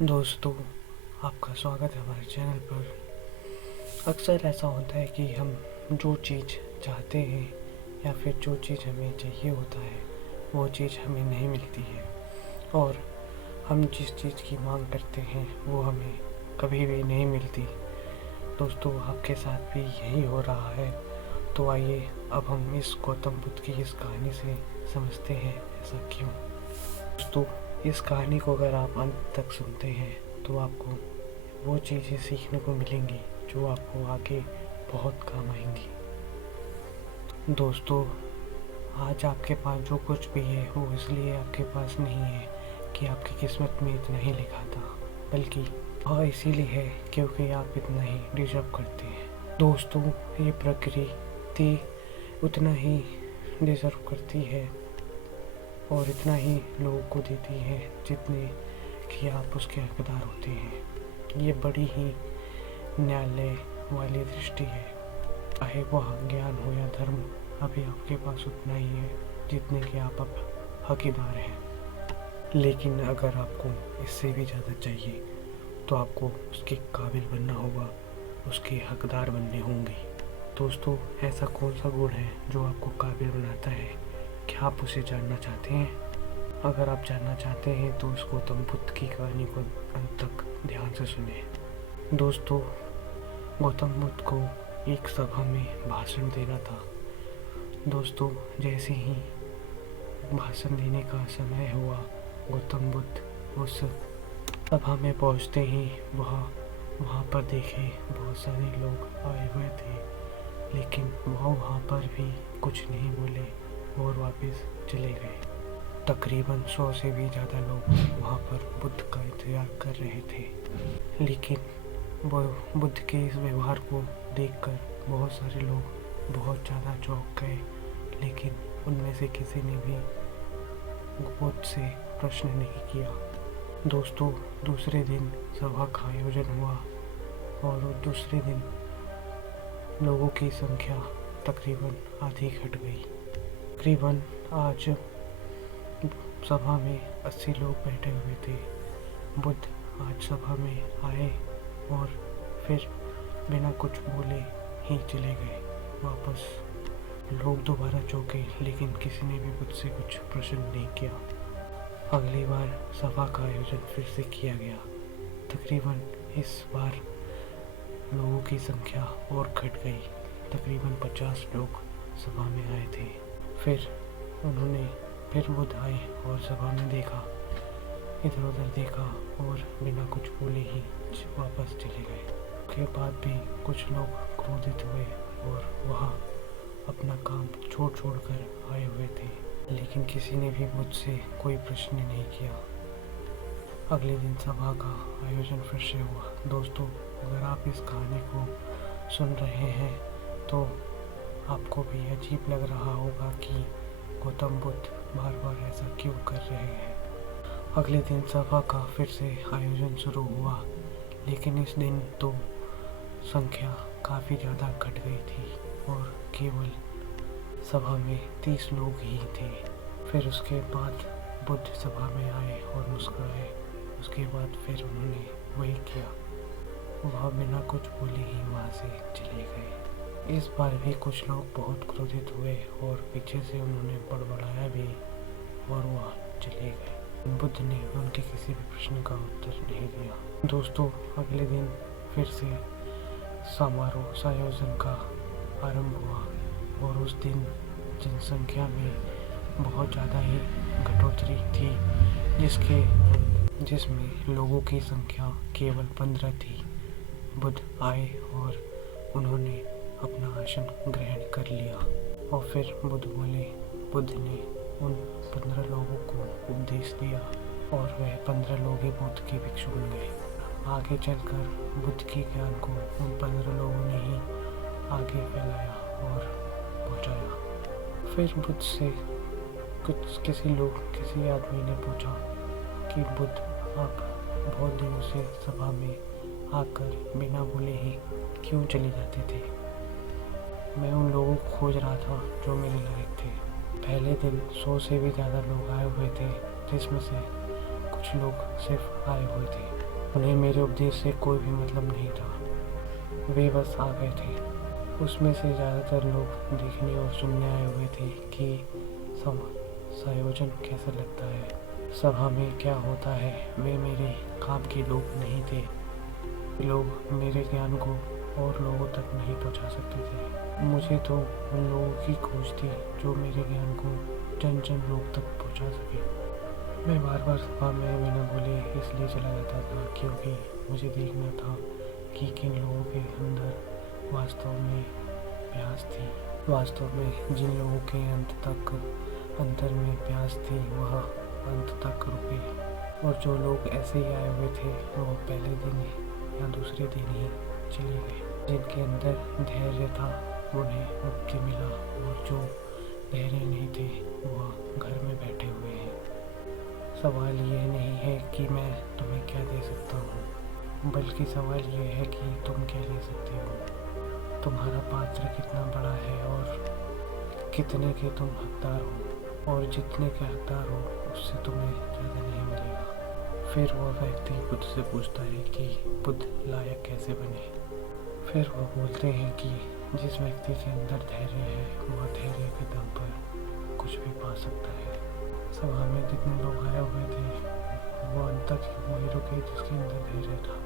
दोस्तों, आपका स्वागत है हमारे चैनल पर। अक्सर ऐसा होता है कि हम जो चीज़ चाहते हैं या फिर जो चीज़ हमें चाहिए होता है वो चीज़ हमें नहीं मिलती है, और हम जिस चीज़ की मांग करते हैं वो हमें कभी भी नहीं मिलती। दोस्तों, आपके साथ भी यही हो रहा है। तो आइए अब हम इस गौतम बुद्ध की इस कहानी से समझते हैं ऐसा क्यों। दोस्तों, इस कहानी को अगर आप अंत तक सुनते हैं तो आपको वो चीज़ें सीखने को मिलेंगी जो आपको आगे बहुत काम आएंगी। दोस्तों, आज आपके पास जो कुछ भी है वो इसलिए आपके पास नहीं है कि आपकी किस्मत में इतना ही लिखा था, बल्कि वह इसीलिए है क्योंकि आप इतना ही डिजर्व करते हैं। दोस्तों, ये प्रकृति उतना ही डिजर्व करती है और इतना ही लोगों को देती है जितने कि आप उसके हकदार होते हैं। ये बड़ी ही न्यायालय वाली दृष्टि है। चाहे वह ज्ञान हो या धर्म, अभी आपके पास उतना ही है जितने कि आप अब हकदार हैं। लेकिन अगर आपको इससे भी ज़्यादा चाहिए तो आपको उसके काबिल बनना होगा, उसके हकदार बनने होंगे। दोस्तों, ऐसा कौन सा गुण है जो आपको काबिल बनाता है? क्या आप उसे जानना चाहते हैं? अगर आप जानना चाहते हैं तो इस गौतम बुद्ध की कहानी को अंत तक ध्यान से सुने। दोस्तों, गौतम बुद्ध को एक सभा में भाषण देना था। दोस्तों, जैसे ही भाषण देने का समय हुआ, गौतम बुद्ध उस सभा में पहुंचते ही वहाँ पर देखे बहुत सारे लोग आए हुए थे, लेकिन वह वहाँ पर भी कुछ नहीं बोले और वापस चले गए। तकरीबन 100 से भी ज़्यादा लोग वहाँ पर बुद्ध का इंतज़ार कर रहे थे, लेकिन वो बुद्ध के इस व्यवहार को देखकर बहुत सारे लोग बहुत ज़्यादा चौंक गए, लेकिन उनमें से किसी ने भी बुद्ध से प्रश्न नहीं किया। दोस्तों, दूसरे दिन सभा का आयोजन हुआ और दूसरे दिन लोगों की संख्या तकरीबन आधी घट गई। तकरीबन आज सभा में 80 लोग बैठे हुए थे। बुद्ध आज सभा में आए और फिर बिना कुछ बोले ही चले गए वापस। लोग दोबारा चौंके, लेकिन किसी ने भी बुद्ध से कुछ प्रश्न नहीं किया। अगली बार सभा का आयोजन फिर से किया गया। तकरीबन इस बार लोगों की संख्या और घट गई। तकरीबन 50 लोग सभा में आए थे। फिर बुद्ध आए और सभा में देखा, इधर उधर देखा और बिना कुछ बोले ही वापस चले गए। उसके बाद भी कुछ लोग क्रोधित हुए और वहाँ अपना काम छोड़ कर आए हुए थे, लेकिन किसी ने भी बुद्ध से कोई प्रश्न नहीं किया। अगले दिन सभा का आयोजन फिर से हुआ। दोस्तों, अगर आप इस कहानी को सुन रहे हैं तो आपको भी अजीब लग रहा होगा कि गौतम बुद्ध बार बार ऐसा क्यों कर रहे हैं। अगले दिन सभा का फिर से आयोजन शुरू हुआ, लेकिन इस दिन तो संख्या काफ़ी ज़्यादा घट गई थी और केवल सभा में 30 लोग ही थे। फिर उसके बाद बुद्ध सभा में आए और मुस्कुराए। उसके बाद फिर उन्होंने वही किया, वह बिना कुछ बोले ही वहाँ से चले गए। इस बार भी कुछ लोग बहुत क्रोधित हुए और पीछे से उन्होंने बड़बड़ाया भी और वह चले गए। बुद्ध ने उनके किसी भी प्रश्न का उत्तर नहीं दिया। दोस्तों, अगले दिन फिर से समारोह आयोजन का आरंभ हुआ और उस दिन जनसंख्या में बहुत ज़्यादा ही घटोतरी थी, जिसमें लोगों की संख्या केवल 15 थी। बुद्ध आए और उन्होंने अपना आसन ग्रहण कर लिया और फिर बुद्ध बोले। बुद्ध ने उन 15 लोगों को उपदेश दिया और वह 15 लोग ही बुद्ध के भिक्षु बन गए। आगे चलकर बुद्ध के ज्ञान को उन 15 लोगों ने ही आगे फैलाया और पहुंचाया। फिर बुद्ध से किसी आदमी ने पूछा कि बुद्ध, आप बहुत दिनों से सभा में आकर बिना बोले ही क्यों चले जाते थे? मैं उन लोगों को खोज रहा था जो मेरे लायक थे। पहले दिन 100 से भी ज़्यादा लोग आए हुए थे, जिसमें से कुछ लोग सिर्फ आए हुए थे। उन्हें मेरे उपदेश से कोई भी मतलब नहीं था। वे बस आ गए थे। उसमें से ज़्यादातर लोग देखने और सुनने आए हुए थे कि संयोजन कैसा लगता है, सभा में क्या होता है। वे मेरे काम के लोग नहीं थे। लोग मेरे ज्ञान को और लोगों तक नहीं पहुंचा सकते थे। मुझे तो उन लोगों की खोज थी जो मेरे ज्ञान को जन जन लोग तक पहुंचा सके। मैं बार बार सभा में बिना बोले इसलिए चला जाता था क्योंकि मुझे देखना था कि किन लोगों के अंदर वास्तव में प्यास थी। वास्तव में जिन लोगों के अंतर में प्यास थी वह अंत तक रुके, और जो लोग ऐसे ही आए हुए थे वो पहले दिन या दूसरे दिन ही चले गए। जिनके अंदर धैर्य था उन्हें मुक्ति मिला, और जो धैर्य नहीं थे वह घर में बैठे हुए हैं। सवाल ये नहीं है कि मैं तुम्हें क्या दे सकता हूँ, बल्कि सवाल ये है कि तुम क्या ले सकते हो। तुम्हारा पात्र कितना बड़ा है और कितने के तुम हकदार हो, और जितने के हकदार हो उससे तुम्हें ज़्यादा नहीं मिलेगा। फिर वह व्यक्ति खुद से पूछता है कि बुद्ध लायक कैसे बने। फिर वह बोलते हैं कि जिस व्यक्ति के अंदर धैर्य है वह धैर्य के दम पर कुछ भी पा सकता है। सभा में जितने लोग आए हुए थे वो अंत तक वही रुके जिसके अंदर धैर्य था।